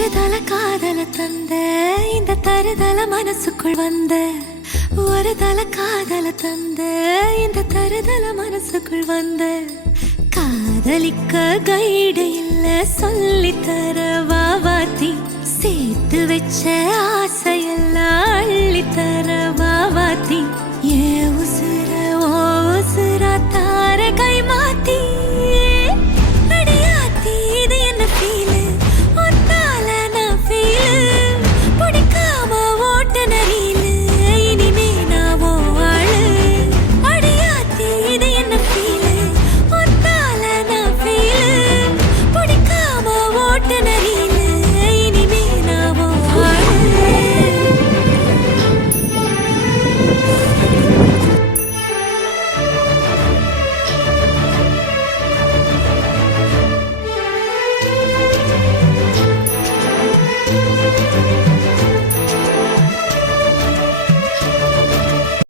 ஒரு தல காதல தந்த இந்த தருதல மனசுக்குள் வந்த ஒரு தல காதல தந்த இந்த தருதல மனசுக்குள் வந்த காதலிக்க கைடு இல்ல சொல்லி தர வாவாத்தி சேர்த்து வச்ச ஆசையெல்லாம் அள்ளி தர வாவாத்தி ஏ உசு